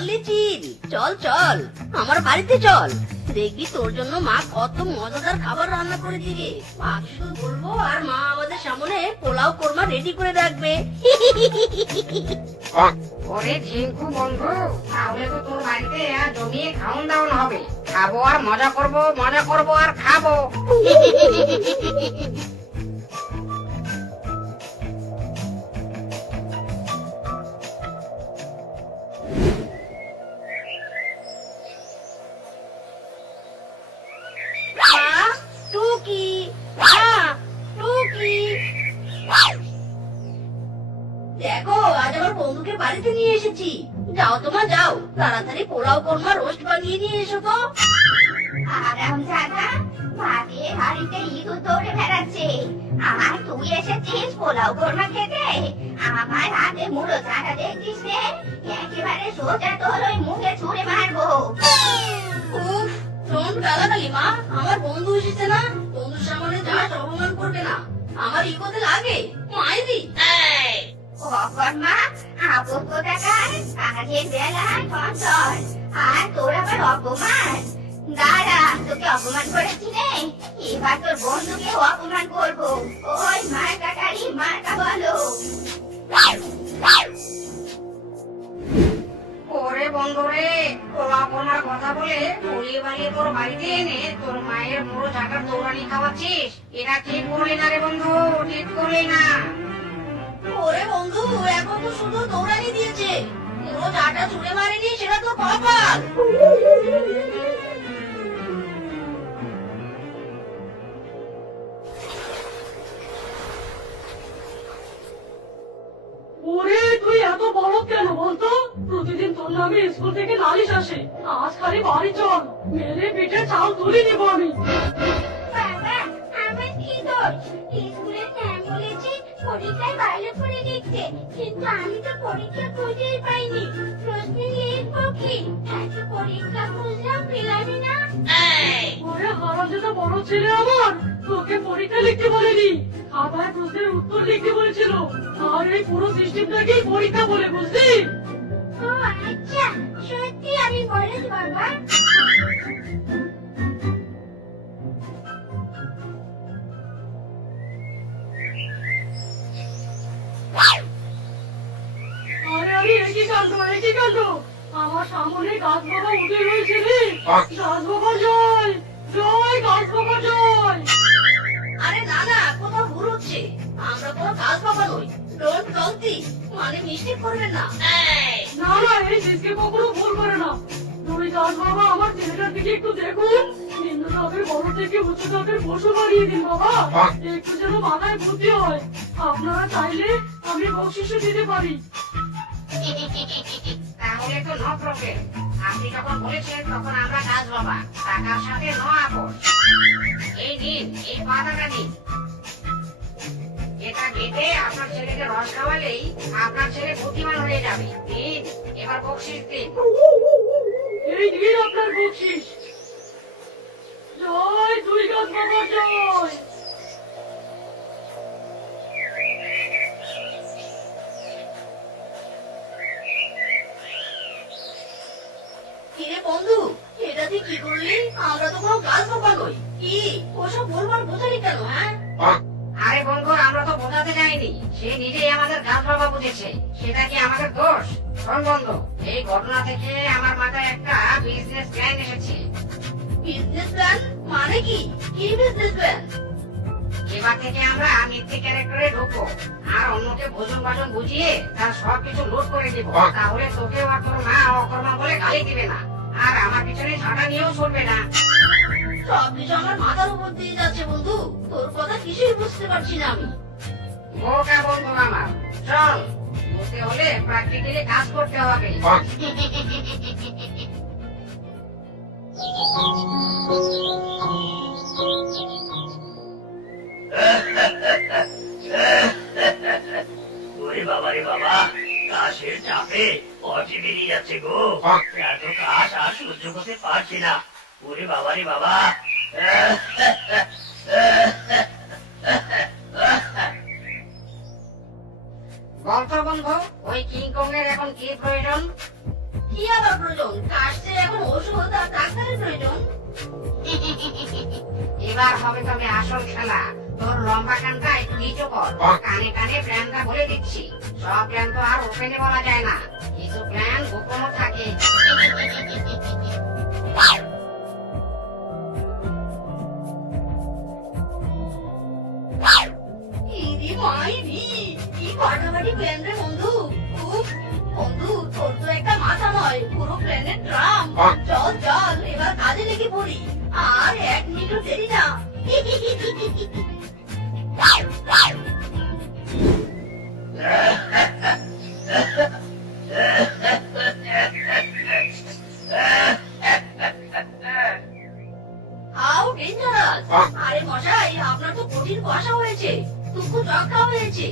চল লিচিন, চল চল আমার বাড়িতে চল। দেখবি তোর জন্য মা কত মজাদার খাবার রান্না করে দিবে। মাকে শুধু বলবো আর মা আমাদের সামনে পোলাও কোরমা রেডি করে রাখবে। ওরে ঝিঙ্কু বন্ধু, তাহলে তো তোর বাড়িতে আর জমিয়ে খাওন দাওন হবে। খাবো আর মজা করবো আর খাবো। মা, টুকি, মা, টুকি। দেখো আজ আমার বন্ধুকে বাড়িতে নিয়ে এসেছি। যাও তোমা যাও, তাড়াতাড়ি পোলাও কোরমা রোস্ট বানিয়ে নিয়ে এসো তো। আরামজাদা, ভাতে হাড়িতে ইঁদুর দৌড়ে বেড়াচ্ছে। আর তুই এসেছিস পোলাও কোরমা খেতে? আমার হাতে মুড়ো চাটা দেখছিস রে? একেবারে সোজা তোর ওই মুখে ছুঁড়ে মারবো। উফ, শোন গালাগালি মা, আমার বন্ধু এসেছে না, বন্ধুর সামনে যাস অপমান করবে না। আমার ইগোতে লাগে মাইরি। কর্মা, আপদ কোথাকার, কাজের বেলায় কন্ট্রোল, আর তোর আবার অপমান। দাঁড়া, তোকে অপমান করেছি রে, এবার তোর বন্ধুকে অপমান করবো। ওই মার্কা গাড়ি মার্কা বলো। ওরে বন্ধু রে, পোলাও কোরমার কথা বলে ভুলিয়ে বালিয়ে তোর বাড়িতে এনে তোর মায়ের মুড়ো ঝাঁকার দৌড়ানি খাওয়াচ্ছিস। এটা ঠিক করলি না রে বন্ধু, ঠিক করলি না। ওরে বন্ধু, এখন তো শুধু দৌড়ানি দিয়েছে, পুরো ঝাঁটা ছুঁড়ে মারেনি, সেটা তো কপাল। ওরে তুই এত বড় কেন বলতো? প্রতিদিন তোর নামে স্কুল থেকে নালিশ আসে, আজ খালি বাড়ি চল, মেরে পিঠে চাল তুলে নিবো আমি। বাবা, আমার কি দোষ? স্কুলে ম্যাম বলেছে পরীক্ষায় ভালো করে লিখতে, কিন্তু আমি তো পরীক্ষা খুঁজেই পাইনি। প্রশ্নে লিখবো কি? এত পরীক্ষা খুঁজলাম, পেলামই না। ওরে হারামজাদা বড় ছেলে আমার, তোকে পরীক্ষা লিখতে বলেনি, খাতায় প্রশ্নের উত্তর লিখতে বলেছিল। আর এই পুরো সিস্টেমটাকেই পরীক্ষা বলে, বুঝলি? ও আচ্ছা, সত্যি আমি বলেছি বাবা। আরে আমি একই কাণ্ড। আমার সামনে গাছ বাবা উঠে রয়েছে রে। গাছ বাবা জয়, জয় গাছ বাবা জয়। আরে না না, কোথাও ভুল হচ্ছে, আমরা কোনো কাজ পাবা নই। ডোন্ট গলতি, মানে মিস্টেক করবেন না। না না, এই দেশকে কখনো ভুল করে না। দুই গাছ বাবা আমার ছেলেটার দিকে একটু দেখুন, নিম্ন তাপের বড় থেকে উচ্চ তাপের পশু বাড়িয়ে দিন বাবা, একটু যেন মাথায় বুদ্ধি হয়। আপনারা চাইলে আমি বকশিসও দিতে পারি। তাহলে তো নো প্রবলেম। আপনি যখন বলেছেন তখন আমরা কাজ বাবা, টাকার সাথে নো আপোষ। এই নিন, এই পাতাটা নিন। এটা বেটে আপনার ছেলেকে রস খাওয়ালেই আপনার ছেলে বুদ্ধিমান হয়ে যাবে। দিন, এবার বকশিস দিন। এই দিন আপনার বকশিস। জয় দুই গাছ বাবা জয়। কিরে বন্ধু, এটা তুই কি করলি? আমরা তো কোনো কাজ পাবা নই। কি ওসব ভুলভাল বোঝালি কেন? হ্যাঁ, আরে বন্ধু, আমরা তো বোঝাতে যাইনি, সে নিজেই আমাদের কাজ বাবা বুঝেছে। সেটা কি আমাদের দোষ? শোন বন্ধু, এই ঘটনা থেকে আমার মাথায় একটা বিজনেস প্ল্যান এসেছে। বিজনেস প্ল্যান মানে কি? কি বিজনেস প্ল্যান? এবার থেকে আমরা মিথ্যে ক্যারেক্টারে ঢুকবো আর অন্যকে ভোজন ভাষণ বুঝিয়ে তার সবকিছু লুট করে দিব। তাহলে তোকেও আর তোর মা অকর্মা বলে গালি দিবে না, আর আমার পিছনে ঝাঁটা নিয়েও চলবে না। সবকিছু আমার মাথার উপর দিয়ে যাচ্ছে বন্ধু, তোর কথা কিছুই বুঝতে পারছি না আমি। বোকা বন্ধু আমার, চল, বুঝতে হলে প্র্যাকটিক্যালি কাজ করতে হবে। ওরে বাবা রে বাবা, কাশের চাপে পটি বেরিয়ে যাচ্ছে গো। এত কাশ আর সহ্য করতে পারছি না। ওরে বাবা রে বাবা। বলতো বন্ধু, ওই কিংকং এর এখন কি প্রয়োজন? কি আবার প্রয়োজন? কাশছে এখন ওষুধ আর ডাক্তারের প্রয়োজন। এবার হবে তবে আসল খেলা। তোর লম্বা কানটা একটু নিচু কর, কানে কানে প্ল্যানটা বলে দিচ্ছি। সব প্ল্যান তো আর ওপেনে বলা যায় না, কিছু প্ল্যান গোপনও থাকে। ইরি মাইরি, কি ফাটাফাটি প্ল্যান রে বন্ধু। উফ, বন্ধু তোর তো একটা মাথা নয়, পুরো প্ল্যানের ড্রাম। চল চল এবার কাজে লেগে পড়ি, আর 1 মিনিটও দেরি না। How dangerous! আরে মশাই, আপনার তো কঠিন কষা হয়েছে, টুকু চক্কা হয়েছে।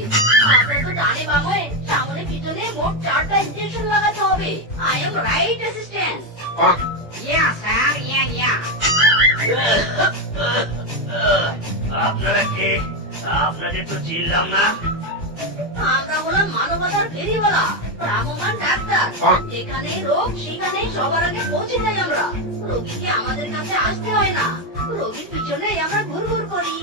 আপনার তো ডানে বামে সামনে পিছনে মোট 4টা ইনজেকশন লাগাতে হবে। I am right assistant. Yeah sir, yeah. আপনারা কে? আপনাদের তো চিনলাম না। আমরা হলাম মানবতার ফেরিওয়ালা, ভ্রাম্যমাণ ডাক্তার। যেখানে রোগ সেখানে সবার আগে পৌঁছে যাই আমরা। রোগীকে আমাদের কাছে আসতে হয় না, রোগীর পিছনে আমরা ঘুরঘুর করি।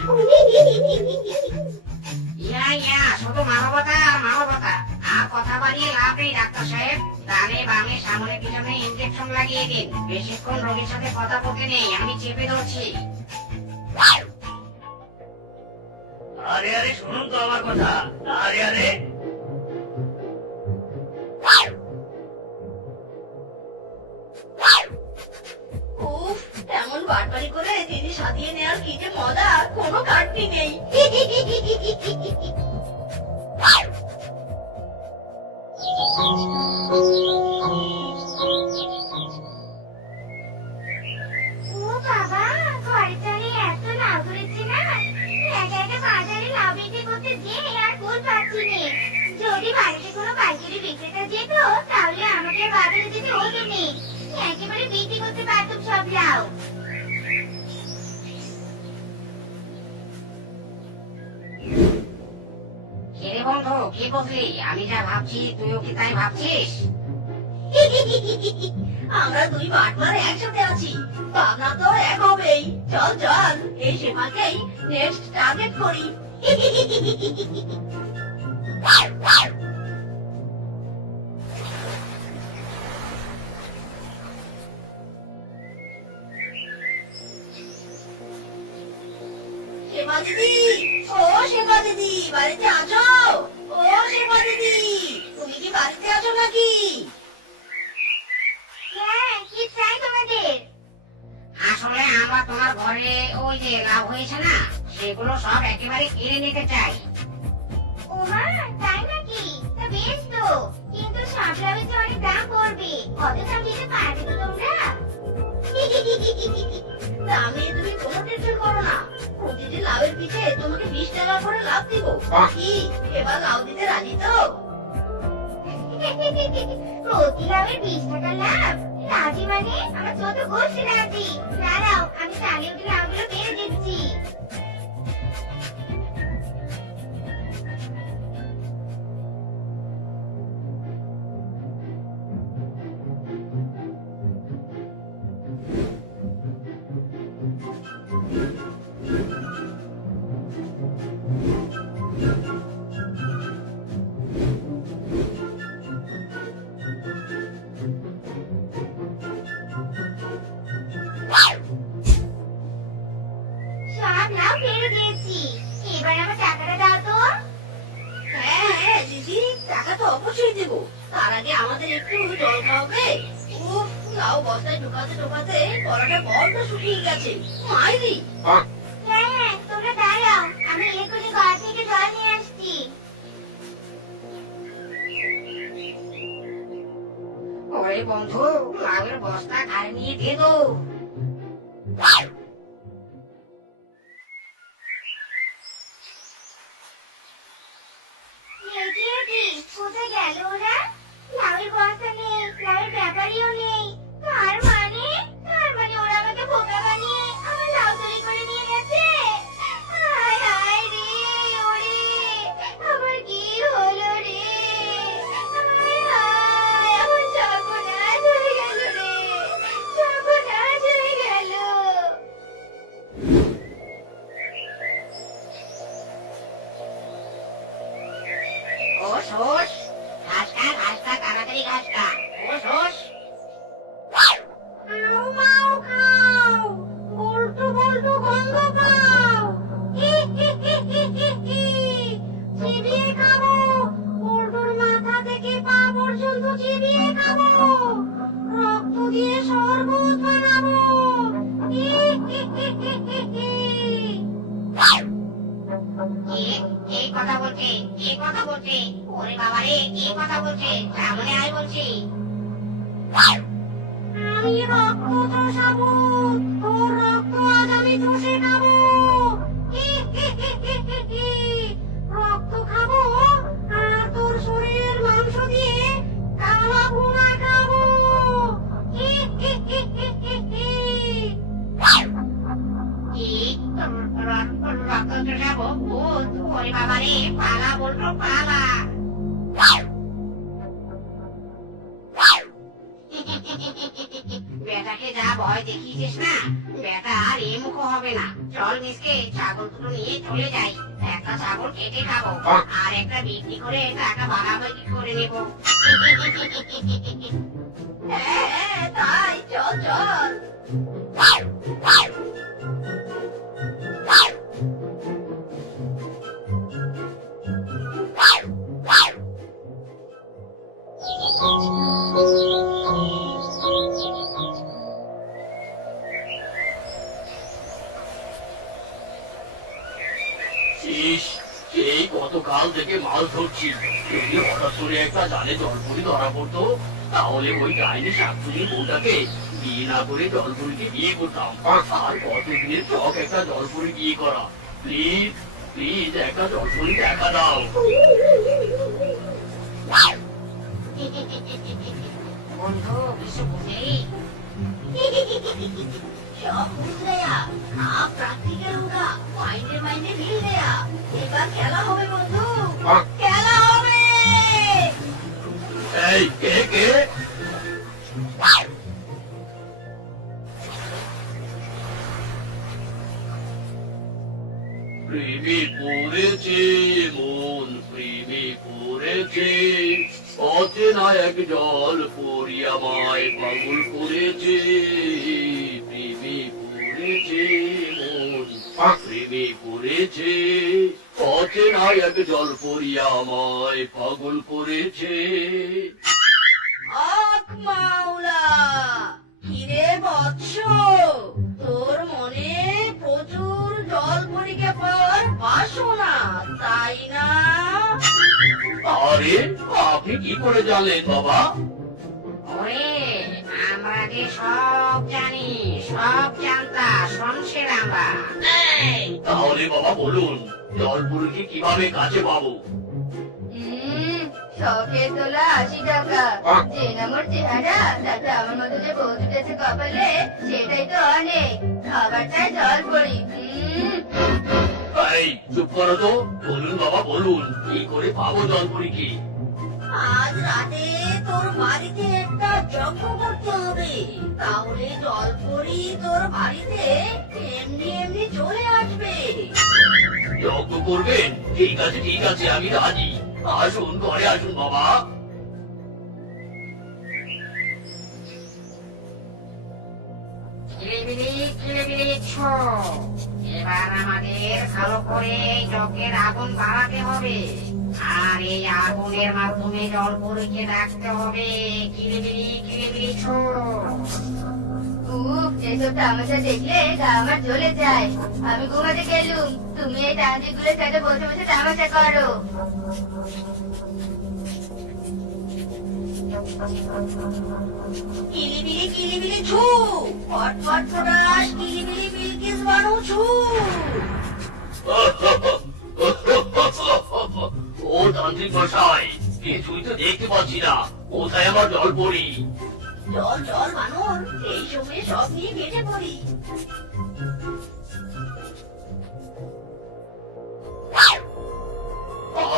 ইয়া, শুধু মানবতা আর মানবতা। আর কথা বাড়িয়ে লাভ নেই ডাক্তার সাহেব। ডানে বামে সামনে পিছনে ইনজেকশন লাগিয়ে দিন। বেশিক্ষণ রোগীর সাথে কথা বলতে নেই, আমি চেপে ধরছি। আরে আরে শুনুন তো আমার কথা। আরে আরে উফ, এমন বাটবাড়ি করে জিনিস সাজিয়ে নেওয়ার কি যে মজা, কোনো কাটতি নেই। ও বাবা, ঘরে চলে এত লাউ ধরেছে না, একা একা বাজারে লাউ বিক্রি করতে যেয়ে আর কুল পাচ্ছি নে। যদি বাড়িতে কোনো পাইকারি বিক্রেতা যেত তাহলে আমাকে আর বাজারে যেতে হতো নি, একেবারে বিক্রি করতে পারতাম সব লাউ। কিরে বন্ধু, কি বুঝলি? আমি যা ভাবছি তুইও কি তাই ভাবছিস? আমরা দুই বাটবার একসাথে আছি, ভাবনা তো এক হবেই। চল চল এই সেমাকেই নেক্সট টার্গেট করি। সেবা দিদি, ও সেবা দিদি, বাড়িতে আছো? ও সেবা দিদি, তুমি কি বাড়িতে আছো নাকি? হ্যাঁ, কি চাই তোমাদের? আসলে আমরা তোমার ঘরে ওই যে লাভ হয়েছে না, সেগুলো সব একেবারে কিনে নিতে চাই। ওমা, তাই নাকি? তা বেশ তো, কিন্তু সব লাউয়ের যে অনেক দাম পড়বে, কত দাম দিতে পারবে তো তোমরা? দাম নিয়ে তুমি কোনো টেনশন করো না, প্রতিটি লাউয়ের পিছে তোমাকে 20 টাকা করে লাভ দিব। কি এবার লাউ দিতে রাজি তো? প্রতি লাউয়ের 20 টাকা লাভ? রাজি মানে আমার যত গোষ্ঠী রাজি। দাঁড়াও, আমি চালিয়ে উঠে লাউগুলো বেড়ে দিচ্ছি। সব লাউ বেড়ে দিয়েছি, এবার আমার টাকাটা দাও তো। হ্যাঁ হ্যাঁ দিদি, টাকা তো অবশ্যই দেবো। তার আগে আমাদের একটু জল খাওয়াবে। উফ, লাউ বস্তায় ঢোকাতে ঢোকাতে গলাটা বড্ড শুকিয়ে গেছে। মাইরি, হ্যাঁ হ্যাঁ, তোমরা দাঁড়াও, আমি এক্ষুনি ঘর থেকে জল নিয়ে আসছি। ওরে বন্ধু, লাউয়ের বস্তা ঘাড়ে নিয়ে দিয়ে দো। কোথায় গেল ওরা? লাউয়ের বস্তা নেই, লাউয়ের ব্যাপারীও নেই। তার মানে ওরা আমাকে বোকা বানিয়ে আমার লাউ চুরি করে নিয়ে গেছে। হায় হায় রে, ওরে আমার কি হলো রে? হায় হায়, আমার সর্বনাশ চিবিয়ে খাবো, রক্ত দিয়ে শরবত বানাবো। কে কথা বলছে? কে কথা বলছে? ওরে বাবারে, কে কথা বলছে? সামনে আয় বলছি। আমি রক্ত চষাবো, তোর রক্ত আজ আমি চষে খাবো। রক্ত খাবো আর তোর শরীরের মাংস দিয়ে কালা ভুনা খাবো। রক্ত চষাবো? ওরে বাবারে, পালা বলতো পালা। বেটাকে যা ভয় দেখিয়েছিস না, বেটা আর এ মুখো হবে না। চল মিসকে ছাগল দুটো নিয়ে চলে যাই। একটা ছাগল কেটে খাবো আর একটা বিক্রি করে টাকা বাড়াবাড়ি করে নেবো। হ্যাঁ তাই, চল চল। ইস, সেই গতকাল থেকে মাছ ধরছি, যদি হঠাৎ করে একটা জালে জলপুরি ধরা পড়তো, তাহলে ওই ডাইনি শাকচুরির বউটাকে বিয়ে না করে জলপুরিকে বিয়ে করতাম। আর কতদিনের শখ একটা জলপুরি বিয়ে করা। প্লিজ প্লিজ একটা জলপুরি দেখা দাও। বন্ধু কিছু বুঝেই सब बुझ गया, आप प्रैक्टिकल होगा, माइंडे माइंडे मिल गया। এবার খেলা হবে বন্ধু, খেলা হবে। এই কে কে? প্রেমে পড়েছে মন, প্রেমে পড়েছে, অচেনা এক জল পরি আমায় পাগল করেছে। প্রেমে পড়েছে মন, প্রেমে পড়েছে, অচেনা এক জল পরি আমায় পাগল করেছে। আক মাওলা, কিরে বৎস, তোর মনে প্রচুর জল পরীক্ষা পাওয়ার বাসনা, তাই না? আরে আপনি কি করে জানলেন বাবা? ওরে আমরা যে সব জানি, সব জানতা শমশের আমরা। তাহলে বাবা বলুন, জলপুরকে কিভাবে কাছে পাবো? শখে তোলা 80 টাকা, যে নম্বর চেহারা তাতে আমার মতো যে বউ জুটেছে কপালে, সেটাই তো অনেক। খাবারটাই জল পড়ি। এই চুপ করো তো, বলুন বাবা বলুন, কি করে পাবো জলপুরকে? আজ রাতে তোর বাড়িতে একটা যজ্ঞ করতে হবে, তাহলে জলপরি তোর বাড়িতে এমনি এমনি চলে আসবে। যজ্ঞ করবেন? ঠিক আছে ঠিক আছে, আমি রাজি। আসুন ঘরে আসুন বাবা। কিলিবিলি কিলিবিলি ছো, এবার আমাদের ভালো করে এই যজ্ঞের আগুন বাড়াতে হবে আর এই আগুনের মাধ্যমে জলপুরীকে ডাকতে হবে। কিলিবিলি কিলিবিলি ছো। উফ, এসব তামাশা দেখলে গা আমার জ্বলে যায়। আমি ঘুমাতে গেলুম, তুমি এই তান্ত্রিকগুলোর সাথে বসে বসে তামাশা করো। কিলিবিলি কিলিবিলি ছু, ফটফট ফটাস, কিলিবিলি বিলকিস বানু ছু। ও তান্ত্রিক মশাই, কিছুই তো দেখতে পাচ্ছি না, কোথায় আমার জলপুরি? চল চল বানর, এই সময় সব নিয়ে কেটে পড়ি।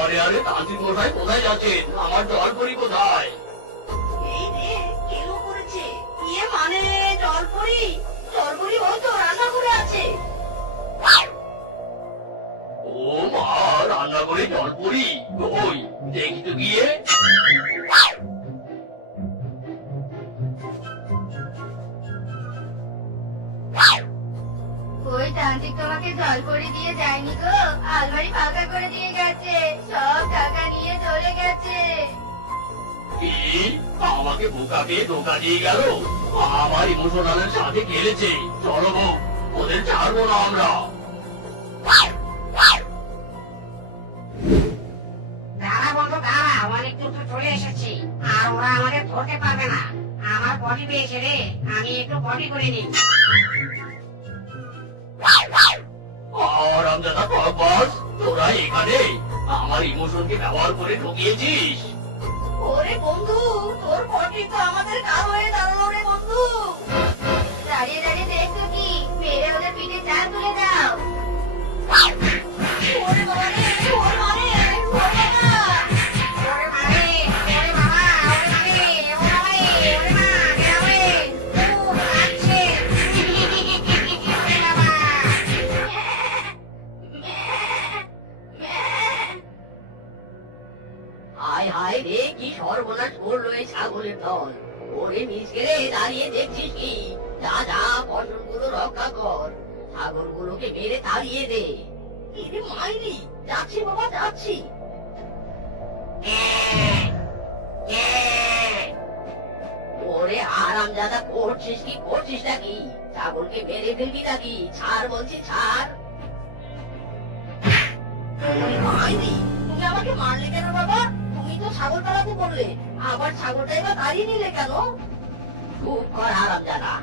আরে আরে তান্ত্রিক মশাই কোথায় যাচ্ছেন? আমার জলপুরি কোথায়? এই রে, কেলো করেছে। ইয়ে মানে জলপরি, জলপরি ওই তো রান্নাঘরে আছে। ও মা, রান্নাঘরে জলপুরি? ওই দেখি তো গিয়ে। ওই তান্ত্রিক তোমাকে জল করে দিয়ে যায়নি গো, আলমারি ফাঁকা করে দিয়ে গেছে, সব টাকা নিয়ে চলে গেছে। কি? আমাকে বোকা পেয়ে ধোকা দিয়ে গেল। আমার ইমোশনালের সাথে খেলেছে। চলো বউ, ওদের ছাড়বো না আমরা। দাঁড়া বন্ধু দাঁড়া, অনেক দূর তো চলে এসেছি, আর ওরা আমাদের ধরতে পারবে না। আমার বডি পেয়েছে রে, আমি একটু বডি করে নিই। আর আমরা বস, তোরা এখানে আমার ইমোশনকে ব্যবহার করে ঠকিয়েছিস। ওরে বন্ধু, তোর পটি তো আমাদের কাল হয়ে দাঁড়ালো রে বন্ধু। দাঁড়িয়ে দাঁড়িয়ে দেখছো কি, মেরে ওদের পিঠে চাল তুলে দাও। ওরে বাবা রে, ওরে বাবা রে, ওরে বাবা। ওরে মারে, ওরে বাবা, ওরে মারে, ওরে মারে, ওরে মা, গেলামে। ও, লাগছে। ওরে বাবা। হায় হায় রে, কি সর্বনাশ করলো এই ছাগলের দল। ওরে মিসকে রে, দাঁড়িয়ে দেখছিস কি? যা যা, ফসলগুলো রক্ষা কর, ছাগলগুলোকে মেরে তাড়িয়ে দে। ইরে মাইরি, যাচ্ছি বাবা যাচ্ছি। ওরে আরামজাদা, করছিস কি, করছিস নাকি? ছাগলকে মেরে ফেলবি নাকি? ছাড় বলছি, ছাড়। ওরে মাইরি, তুমি আমাকে মারলে কেন বাবা? তুমি তো ছাগল পালাতে বললে, আবার ছাগলটা এবার দাঁড়িয়ে নিলে কেন? খুব কর আরামজাদা,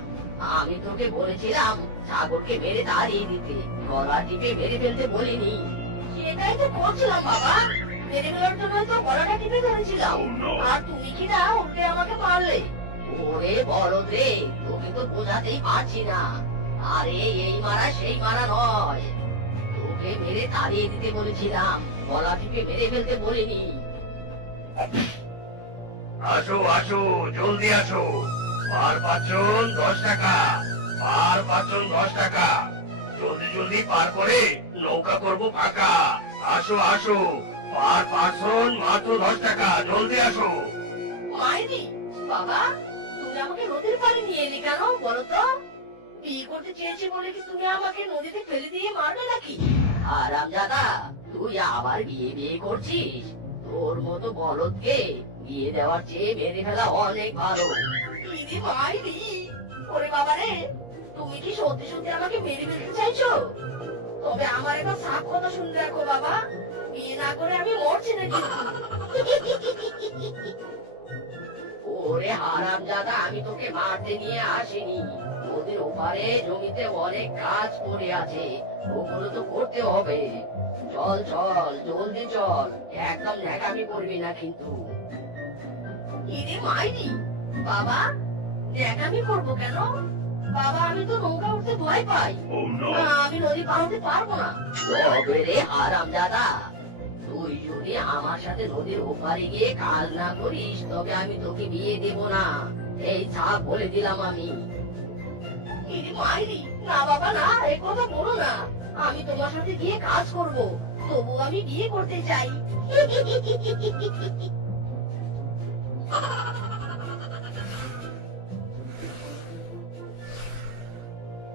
আমি তোকে বলেছিলাম ছাগলকে মেরে দাঁড়িয়ে দিতে, গলা টিপে মেরে ফেলতে বলিনি। সেটাই তো করছিলাম বাবা, মেরে ফেলার জন্য তো গলাটা টিপে ধরেছিলাম, আর তুমি কি না উল্টে আমাকে মারলে। ওরে বলদ রে, তোকে তো বোঝাতেই পারছি না। আরে এই মারা সেই মারা নয়, তোকে মেরে তাড়িয়ে দিতে বলেছিলাম, গলা টিপে মেরে ফেলতে বলিনি। আসো আসো, জলদি আসো। পার পাচ্ছন 10 টাকা, পার পাচ্ছন 10 টাকা। জলদি জলদি পার করে নৌকা করবো ফাঁকা। আসো আসো, পার পাচ্ছন মাত্র 10 টাকা, জলদি আসো। মাইনি বাবা, তুমি আমাকে নদীর পাড়ে নিয়ে এলে কেন বলো তো? বিয়ে করতে চেয়েছি বলে কি তুমি আমাকে নদীতে ফেলে দিয়ে মারবে নাকি? আরামজাদা, তুই আবার বিয়ে বিয়ে করছিস? তোর মতো বলদকে বিয়ে দেওয়ার চেয়ে মেরে ফেলা অনেক ভালো। ইদি মাইরি, ওরে বাবা রে, তুমি কি সত্যি সত্যি আমাকে মেরে ফেলতে চাইছো? তবে আমার একটা সাপ কথা শুনে রাখো বাবা, বিয়ে না করে আমি মরছি না কিন্তু। ওরে হারামজাদা, আমি তোকে মারতে নিয়ে আসিনি। নদীর ওপারে জমিতে অনেক কাজ পড়ে আছে, ওগুলো তো করতে হবে। চল চল, জলদি চল, একদম ন্যাকামি করবি না কিন্তু। ইরে মাইরি, বাবা ন্যাকামি করবো কেন? বাবা আমি তো নৌকা উঠতে ভয় পাই, আমি নদী পার হতে পারবো না। তবে রে হারামজাদা, তুই যদি আমার সাথে নদীর ওপারে গিয়ে কাজ না করিস, তবে আমি তোকে বিয়ে দেব না, এই ছাপ বলে দিলাম আমি। ইরে মাইরি, না বাবা না, এ কথা বলো না। আমি তোমার সাথে গিয়ে কাজ করব, তবু আমি বিয়ে করতে চাই।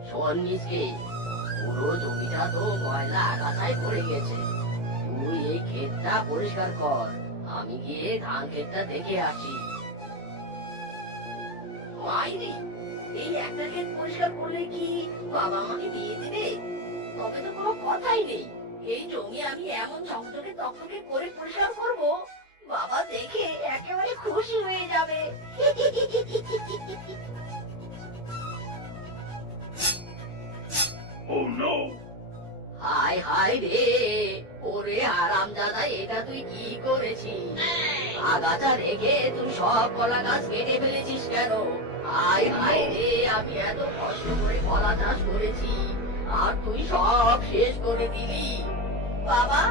শোন মিসকে, পুরো জমিটা তো ময়লা আগাছায় পড়ে গেছে। তুই এই ক্ষেতটা পরিষ্কার কর, আমি গিয়ে ধান ক্ষেতটা দেখে আসি। মাইরি, এই একটা ক্ষেত পরিষ্কার করলে কি বাবা আমাকে বিয়ে দেবে? তবে তো কোনো কথাই নেই, এই জমি আমি এমন ঝকঝকে তকতকে করে পরিষ্কার করব, বাবা দেখে একেবারে খুশি হয়ে যাবে। হায় হায় রে, ওরে আরামজাদা, এটা তুই কি করেছিস? আগাছা রেখে তুই সব কলা গাছ কেটে ফেলেছিস কেন? হায় হায় রে, আমি এত কষ্ট করে কলা চাষ করেছি, আর তুই সব শেষ করে দিলি। বাবা,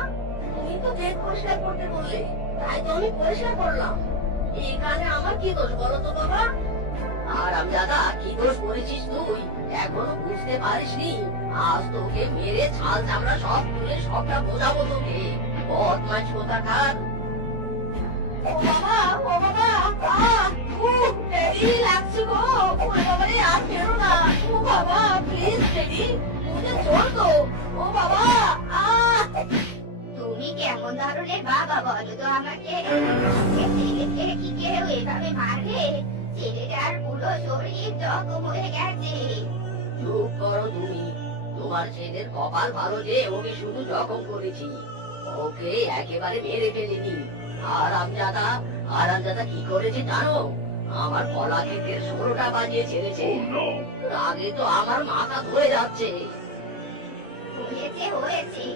তুমি তো ক্ষেত পরিষ্কার করতে বললে, তাই তো আমি পরিষ্কার করলাম। এখানে আমার কি দোষ বলো তো বাবা? আরামজাদা, কি দোষ করেছিস তুই? এখনো বুঝতে পারিসনি? আজ তোকে মেরে ছাল চামড়া সব তুলে সবটা বোঝাবো তোকে, বদমাইশ কোথাকার। ও বাবা, ও বাবা, ড্যাডি লাগছে গো। ওরে বাবা রে, আর ফেরো না। ও বাবা প্লিজ ড্যাডি, মুঝে ছোড় দো। ও বাবা, তুমি তুমি কেমন ধরনের বাবা বলো তো আমাকে? ছেলেকে কি কেউ এভাবে মারে? ছেলেটার পুরো শরীর জখম হয়ে গেছে। চুপ করো তুমি। তোমার ছেলের কপাল ভালো যে ওকে শুধু জখম করেছি, ওকে একেবারে মেরে ফেলিনি। আরামজাদা কি করেছে জানো? আমার কলা ক্ষেতের 16টা বাজিয়ে ছেড়েছে। আগে তো আমার মাথা ধরে যাচ্ছে। হয়েছে হয়েছে,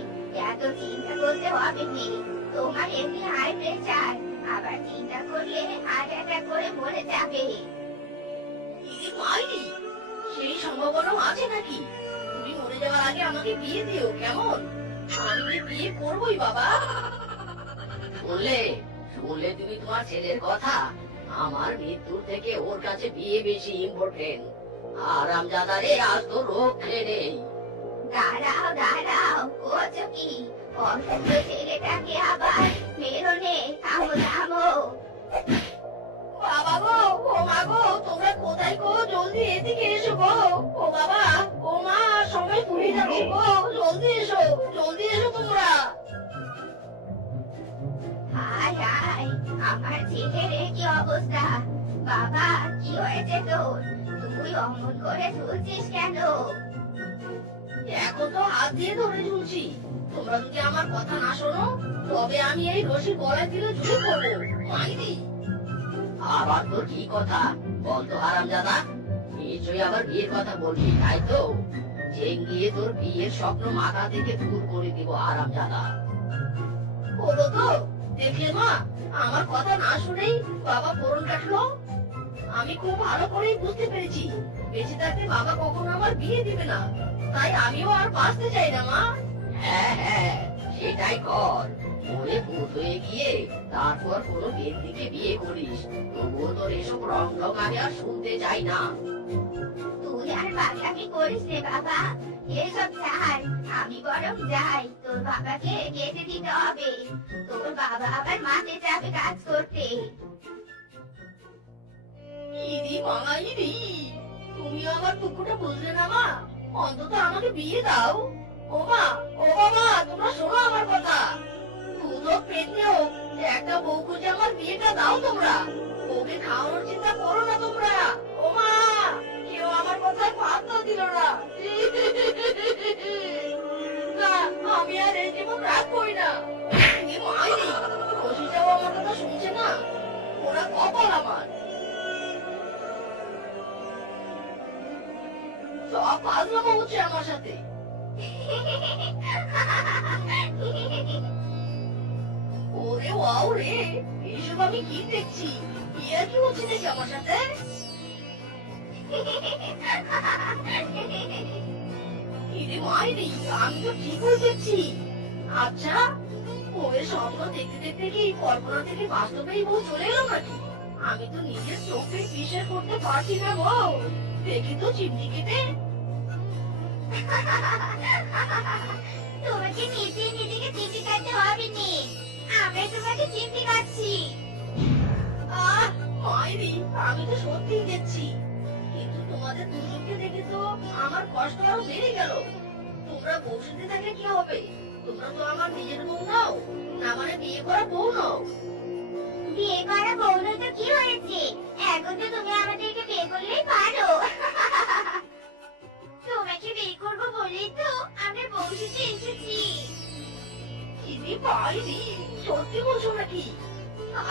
এত চিন্তা করতে হবে না। তোমার এমনি হাই প্রেসার, আবার চিন্তা করলে হার্ট অ্যাটাক করে মরে যাবে। ইরে মাইরি, সেই সম্ভাবনা আছে নাকি? তুমি মরে যাওয়ার আগে আমাকে বিয়ে দিও কেমন? আমি যে বিয়ে করবোই বাবা। শুনলে শুনলে তুমি তোমার ছেলের কথা? আমার মৃত্যুর থেকে ওর কাছে বিয়ে বেশি ইম্পর্টেন্ট। আরামজাদারে আজ তো রক্ষে নেই। দাঁড়াও দাঁড়াও, করছো কি? অসুস্থ ছেলেটাকে আবার মেরো নে, থামো থামো। বাবা গো, ও মা গো, তোমরা কোথায় গো? জলদি এদিকে এসো গো। ও বাবা, ও মা, সময় ফুরিয়ে যাচ্ছে গো। জলদি এসো তোমরা। হায় হায়, আমার ছেলের এ কি অবস্থা? বাবা, কি হয়েছে তোর? তুই অমন করে ঝুলছিস কেন? এখন তো হাত দিয়ে ধরে ঝুলছি। তোমরা যদি আমার কথা না শোনো, তবে আমি এই রশি গলায় দিলে ঝুলে পড়বো। মাইরি, আবার তোর কি কথা বলতো হারামজাদা? নিশ্চয়ই আবার বিয়ের কথা বলবি, তাই তো? চেঙ্গিয়ে তোর বিয়ের স্বপ্ন মাথা থেকে দূর করে দিব হারামজাদা। বলো তো, দেখলে মা, আমার কথা না শুনেই বাবা ফোরন কাটলো। আমি খুব ভালো করেই বুঝতে পেরেছি বেঁচে থাকতে বাবা কখনো আমার বিয়ে দিবে না। তাই আমিও আর বাঁচতে চাই না মা। হ্যাঁ হ্যাঁ, সেটাই কর। মরে ভূত হয়ে গিয়ে তারপর কোনো ব্যক্তিকে বিয়ে করিস। তবুও তোর এসব রং ঢং আমি আর শুনতে চাই না। তুই আর পাগলামি করিস রে বাবা, এসব ছাড়। আমি বরং যাই, তোর বাবাকে যেতে দিতে হবে। তোর বাবা আবার মাঠে যাবে কাজ করতে। ইদি মা, ইদি, তুমি আমার দুঃখটা বুঝলে না মা? অন্তত আমাকে বিয়ে দাও। ও মা, ও বাবা, তোমরা শোনো আমার কথা। দুধ পেটেও একটা বউ খুঁজে আমার বিয়েটা দাও তোমরা। ওকে খাওয়ানোর চিন্তা করো না তোমরা। ও মা, কেউ আমার কথায় পাত্তা দিল না। না, আমি আর এই জীবন রাখবই না। এ মাইরি, রশিটাও আমার কথা শুনছে না। ওরা কপাল আমার। সব ফাজলামো হচ্ছে আমার সাথে। ওরে ওয়াও রে, এইসব আমি কি দেখছি? ইয়া কি হচ্ছে দেখি আমার সাথে? ইরে মাইরি, আমি তো ঠিকই দেখছি। আচ্ছা, বউয়ের স্বপ্ন দেখতে দেখতে কি কল্পনা থেকে বাস্তবেই বউ চলে গেল নাকি? আমি তো নিজের চোখে বিশ্বাস করতে পারছি না বউ। দেখি তো চিমটি কেটে। তোমাকে নিজে নিজেকে চিমটি কাটতে হবে নি, আমি তোমাকে চিমটি কাটছি। আহ, মাইরি, আমি তো সত্যিই দেখছি। কিন্তু তোমাদের দুজনকে দেখে তো আমার কষ্ট আরো বেড়ে গেল। তোমরা বউ সাথে থাকলে কি হবে? তোমরা তো আমার নিজের বউ নাও, না মানে বিয়ে করা বউ নাও। বিয়ে করা বউ নয় তো কি হয়েছে? এখন তো তুমি আমাদেরকে বিয়ে করলেই পারো। তোমাকে বিয়ে করবো বলেই তো আমরা বউ সাথে এসেছি। ইদি মাইরি, সত্যি বলছো নাকি?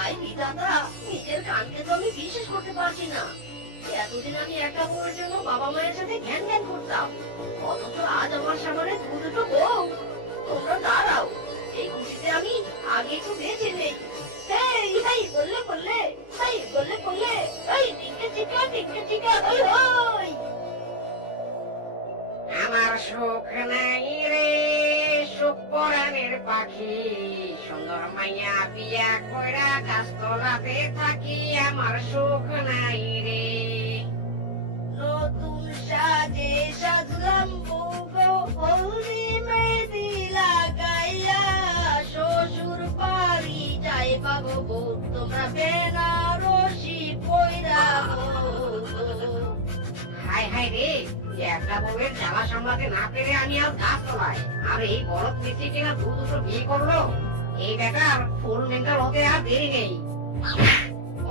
আই বিধাতা, নিজের কানকে তো আমি বিশ্বাস করতে পারছি না। এতদিন আমি একটা বউয়ের জন্য বাবা মায়ের সাথে ঘ্যান ঘ্যান করতাম, অথচ আজ আমার সামনে দুটো বউ। তোমরা দাঁড়াও, এই খুশিতে আমি আগে একটু বেঁচে নেই। এই, এই, বললে বললে, এই, বললে বললে, এই, টিকা টিকা, ওই, ওই। আমার সুখ নাই রে, সুখ পরাণের পাখি। সুন্দর মাইয়া বিয়া কইরা গাছতলাতে থাকি, আমার সুখ নাই রে। নতুন সাজে সাজলাম বউ গো, হলদি মেহেদি লাগাইয়া, শ্বশুর বাড়ি যাই পাবো বউ, তোমরা বেনারসি পয়রা গো। হাই হাই রে, এত একা বউয়ের জ্বালা সামলাতে না পেরে আমি আর গাছ তোলাই। আর এই বলদ মিস্ত্রি কিনা দুটো বিয়ে করলো। এই বেটার ফুল মেন্টাল হতে আর দেরি নেই।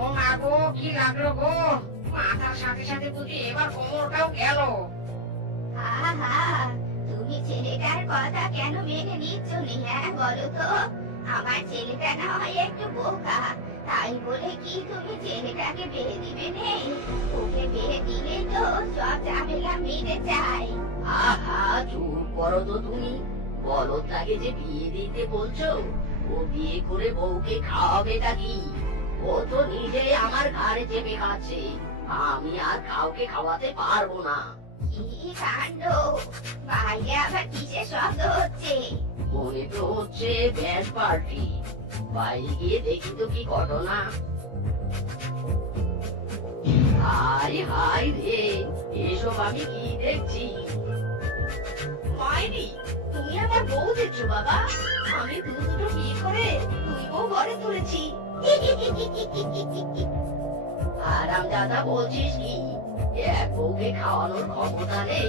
ও মা গো, কি লাগলো গো, মাথার সাথে সাথে বুঝি এবার কোমরটাও গেল। আহা, তুমি ছেলেটার কথা কেন মেনে নিচ্ছ নি? হ্যাঁ বলো তো, আমার ছেলেটা না হয় একটু বোকা, তাই বলে কি তুমি ছেলেটাকে বিয়ে দিবে নে? ওকে বিয়ে দিলে তো সব ঝামেলা মিটে যায়। আহা চুপ করো তো তুমি। বলদটাকে যে বিয়ে দিতে বলছো, ও বিয়ে করে বউকে খাওয়াবেটা কি? ও তো নিজে আমার ঘাড়ে চেপে খাচ্ছে, আমি আর কাউকে খাওয়াতে পারবো না। কি কাণ্ড! বাইরে আবার কিসের শব্দ হচ্ছে? মনে তো হচ্ছে ব্যান্ড পার্টি। বাইরে গিয়ে দেখি তো কি ঘটনা। হাই হাই রে, এসব আমি কি দেখছি? মাইরি, তুমি আমার বউ দেখছো বাবা? আমি দুটো বিয়ে করে দুই বউ ঘরে তুলেছি। আরামজাদা বলছিস কি? এক বউকে খাওয়ানোর ক্ষমতা নেই,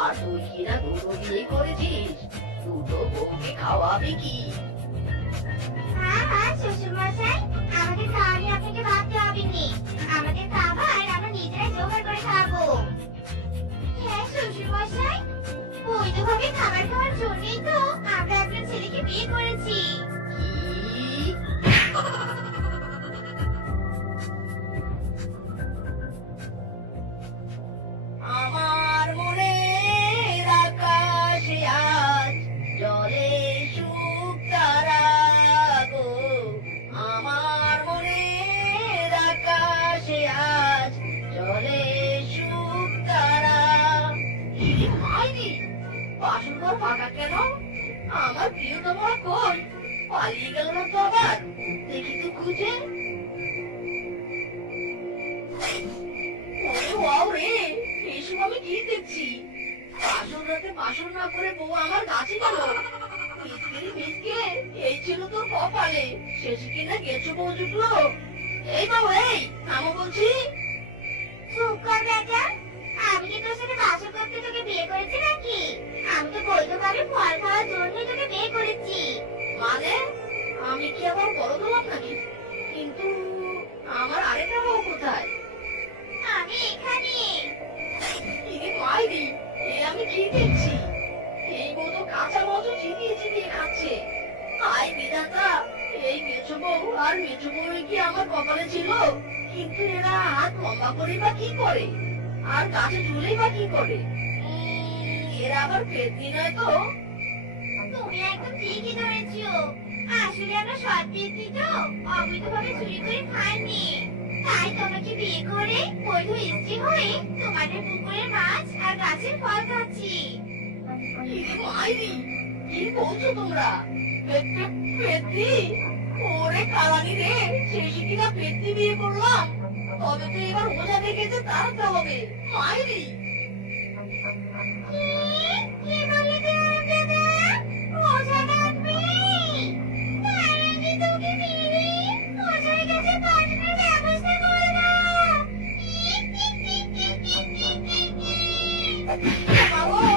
আর তুই কিনা দুটো বিয়ে করেছিস? দুটো বউকে খাওয়াবি কি? শ্বশুর মশাই, আমাদের খাওয়া নিয়ে আপনাকে ভাবতে হবে নি। আমাদের খাবার আমরা নিজেরাই জোগাড় করে খাবো। হ্যাঁ শ্বশুর মশাই, বৈধভাবে খাবার খাওয়ার জন্যই তো আমরা আপনার ছেলেকে বিয়ে করেছি। কি? আমার মনের আকাশে আজ জলে সুখ তারা গো, আমার মনের আকাশে আজ জলে সুখ তারা। এই মাইরি, বাসন ঘর ফাঁকা কেন? আমার প্রিয়তমা কই? পালিয়ে গেল না তো আবার? দেখি তো খুঁজে। ওরে ওয়াও রে, এসব আমি কি দেখছি? বাসন রাতে বাসন না করে বউ আমার গাছে গেল। মিসকে মিসকে, এই ছিল তোর কপালে, শেষে কিনা গেছো বউ জুটলো। এই বাবু, এই নামো বলছি। চুপ কর বেটা, আমি কি তোর সাথে বাসর করতে তোকে বিয়ে করেছি নাকি? আমি তো বৈধভাবে ফল খাওয়ার জন্যই তোকে বিয়ে করেছি। মানে আমি কি আবার বড় হলাম নাকি? কিন্তু আমার আরেকটা বউ কোথায়? আমি এখানে। ইরে মাইরি, এ আমি কি দেখছি? এই বউ তো কাঁচা মতো চিবিয়ে চিবিয়ে খাচ্ছে। আয় বিধাতা, এই মেছো বউ আর মেছো বউ কি আমার কপালে ছিল? কিন্তু এরা হাত লম্বা করে বা কি করে, আর গাছে ঝুলে বা কি করে? এরা আবার পেতনি নয় তো? তুমি একদম ঠিকই ধরেছো। আসলে আমরা সৎ ব্যক্তি তো, অবৈধভাবে চুরি করে খাইনি। তাই তোমাকে বিয়ে করে বৈধ স্ত্রী হয়ে তোমাদের পুকুরের মাছ আর গাছের ফল খাচ্ছি। ইরে মাইরি, কি বলছো তোমরা? পেতনি? ওরে কালানি রে, শেষে কিনা পেতনি বিয়ে করলাম। তবে তো এবার ওঝা দেখেছে তাড়াতে হবে। মাইরি, কি বলে দাদা? ওঝা ডাকবে? তার আগে তোকে মেরে ওঝার কাছে পাঠানোর ব্যবস্থা করে দাও। বাবা,